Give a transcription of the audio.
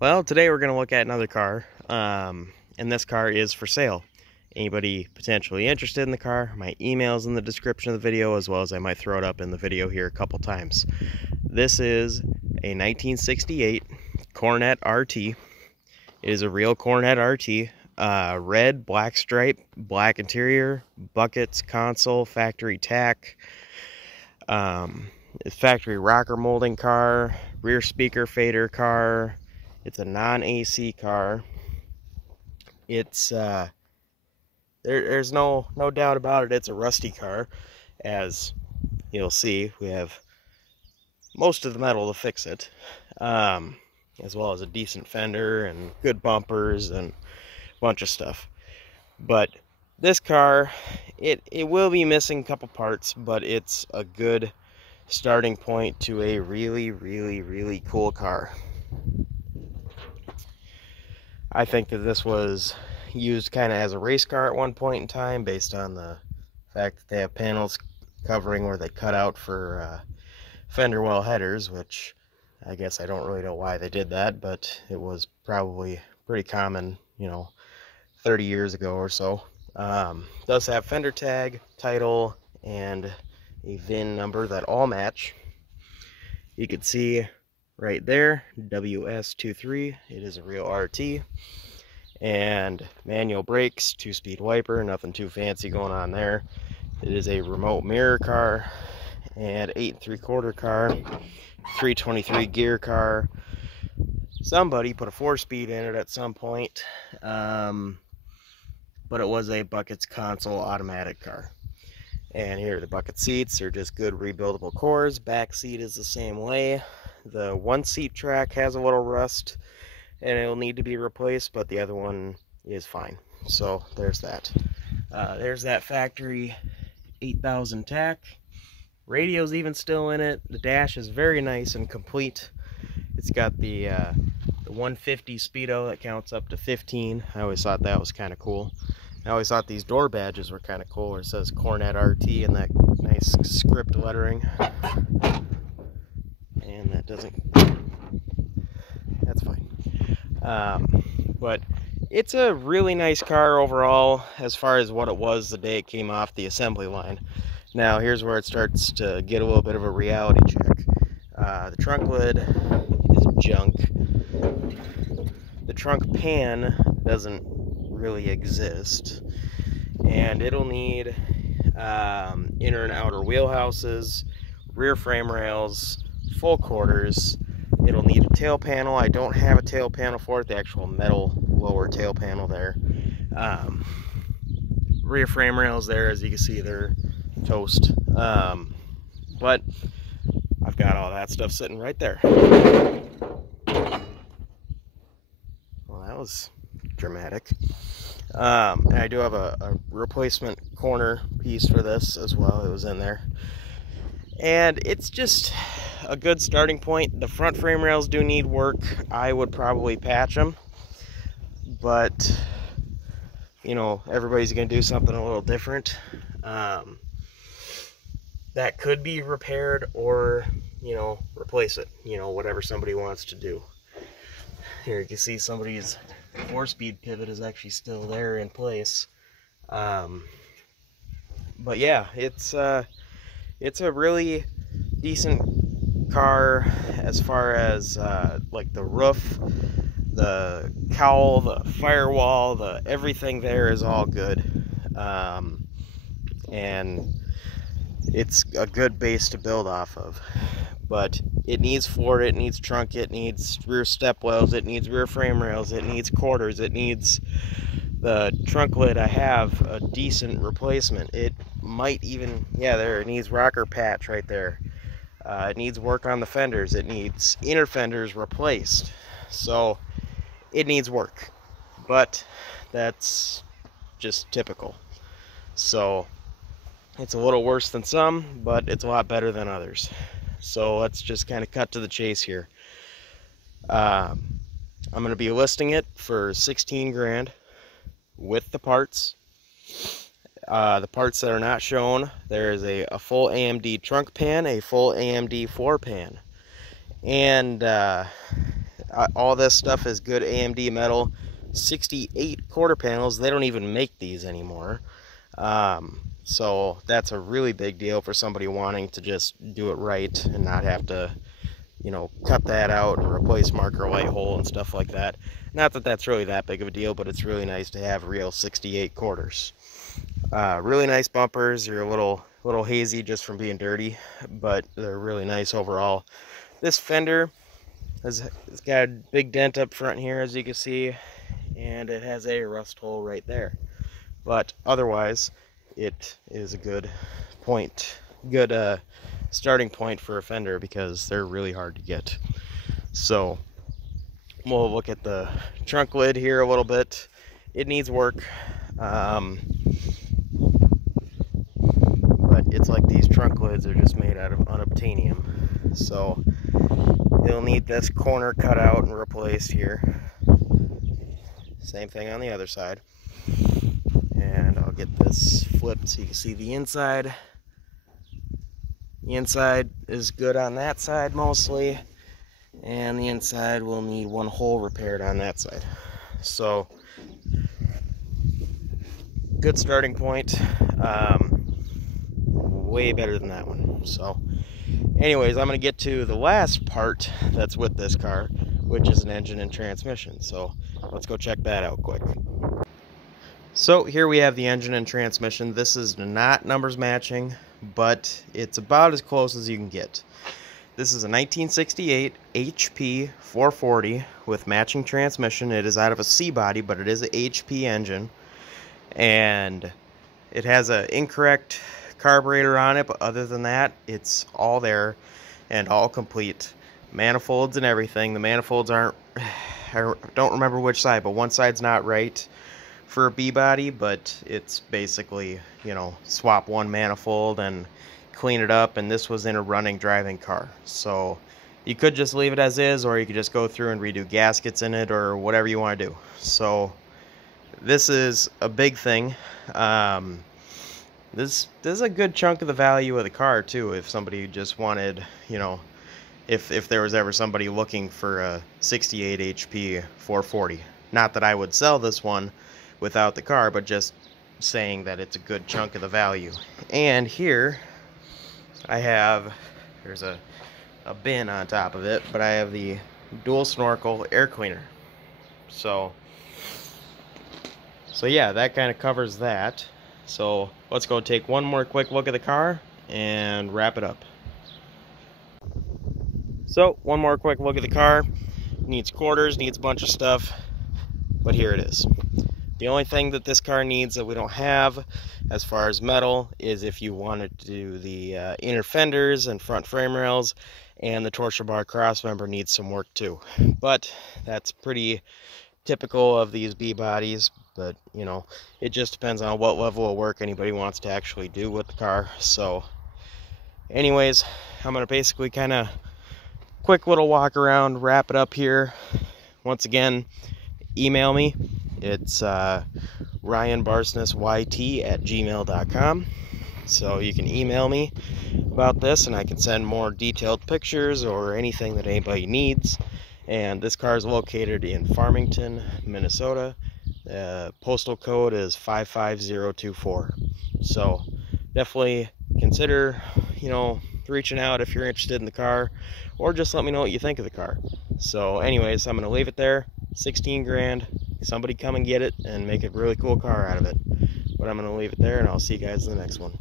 Well, today we're going to look at another car, and this car is for sale. Anybody potentially interested in the car, my email's in the description of the video, as well as I might throw it up in the video here a couple times. This is a 1968 Coronet RT. It is a real Coronet RT, red, black stripe, black interior, buckets, console, factory tack, factory rocker molding car, rear speaker fader car. It's a non-AC car. It's there's no doubt about it. It's a rusty car, as you'll see. We have most of the metal to fix it, as well as a decent fender and good bumpers and a bunch of stuff. But this car, it will be missing a couple parts, but it's a good starting point to a really cool car. I think that this was used kind of as a race car at one point in time, based on the fact that they have panels covering where they cut out for fender well headers, which I guess I don't really know why they did that, but it was probably pretty common, 30 years ago or so. Does have fender tag, title, and a VIN number that all match. You can see right there, WS23. It is a real RT. And manual brakes, 2-speed wiper, nothing too fancy going on there. It is a remote mirror car and 8 3/4 car, 323 gear car. Somebody put a 4-speed in it at some point, but it was a buckets console automatic car. And here are the bucket seats. They're just good rebuildable cores. Back seat is the same way. The one seat track has a little rust and it'll need to be replaced, but the other one is fine. So there's that. There's that factory 8000 tack. Radio's even still in it. The dash is very nice and complete. It's got the 150 speedo that counts up to 15. I always thought that was kind of cool. I always thought these door badges were kind of cool, where it says Coronet RT and that nice script lettering. And that doesn't... that's fine. But it's a really nice car overall, as far as what it was the day it came off the assembly line. Now here's where it starts to get a little bit of a reality check. The trunk lid is junk. The trunk pan doesn't really exist, and it'll need inner and outer wheelhouses, rear frame rails, full quarters. It'll need a tail panel. I don't have a tail panel for it, the actual metal lower tail panel there. Rear frame rails there, as you can see, they're toast. But I've got all that stuff sitting right there. Well, that was dramatic. And I do have a replacement corner piece for this as well. It was in there. And it's just a good starting point. The front frame rails do need work. I would probably patch them, but everybody's gonna do something a little different. That could be repaired, or replace it, whatever somebody wants to do. Here you can see somebody's 4-speed pivot is actually still there in place. But yeah, it's a really decent car as far as like the roof, the cowl, the firewall, the everything there is all good. And it's a good base to build off of. But it needs floor, it needs trunk, it needs rear step wells, it needs rear frame rails, it needs quarters, it needs the trunk lid. I have a decent replacement. It might even, yeah, there, it needs rocker patch right there. It needs work on the fenders. It needs inner fenders replaced. So it needs work, but that's just typical. So it's a little worse than some, but it's a lot better than others. So let's just kind of cut to the chase here. I'm going to be listing it for 16 grand with the parts. The parts that are not shown, there is a full AMD trunk pan, a full AMD floor pan, and All this stuff is good AMD metal. 68 quarter panels. They don't even make these anymore. So that's a really big deal for somebody wanting to just do it right and not have to, you know, cut that out and replace marker white hole and stuff like that. Not that that's really that big of a deal, but it's really nice to have real 68 quarters. Really nice bumpers. They're a little hazy just from being dirty, but they're really nice overall. This fender it's got a big dent up front here, as you can see, and it has a rust hole right there. But otherwise, it is a good starting point for a fender because they're really hard to get. So we'll look at the trunk lid here a little bit. It needs work, but it's like these trunk lids are just made out of unobtainium. So you'll need this corner cut out and replaced here. Same thing on the other side. And I'll get this flipped so you can see the inside. The inside is good on that side mostly, and the inside will need one hole repaired on that side. So good starting point. Way better than that one. So anyways, I'm going to get to the last part that's with this car, which is an engine and transmission. So let's go check that out quick. So here we have the engine and transmission. This is not numbers matching, but it's about as close as you can get. This is a 1968 HP 440 with matching transmission. It is out of a C body, but it is an HP engine. And it has an incorrect carburetor on it, but other than that, it's all there and all complete. Manifolds and everything. The manifolds aren't, I don't remember which side, but one side's not right for a B body, but it's basically, you know, swap one manifold and clean it up, and this was in a running driving car. So you could just leave it as is, or you could just go through and redo gaskets in it or whatever you want to do. So this is a big thing. This is a good chunk of the value of the car too, if somebody just wanted, you know, if there was ever somebody looking for a 68 HP 440. Not that I would sell this one without the car, but just saying that it's a good chunk of the value. And here I have, there's a bin on top of it, but I have the dual snorkel air cleaner. So yeah, that kind of covers that. So let's go take one more quick look at the car and wrap it up. So one more quick look at the car. Needs quarters, needs a bunch of stuff, but here it is. The only thing that this car needs that we don't have as far as metal is if you wanted to do the inner fenders and front frame rails, and the torsion bar cross member needs some work too. But that's pretty typical of these B bodies, but you know, it just depends on what level of work anybody wants to actually do with the car. So anyways, I'm going to basically kind of quick little walk around, wrap it up here. Once again, email me. It's RyanBarsnessYT@gmail.com. So you can email me about this and I can send more detailed pictures or anything that anybody needs. And this car is located in Farmington, Minnesota. Postal code is 55024. So definitely consider, you know, reaching out if you're interested in the car, or just let me know what you think of the car. So anyways, I'm going to leave it there. 16 grand. Somebody come and get it and make a really cool car out of it. But I'm going to leave it there, and I'll see you guys in the next one.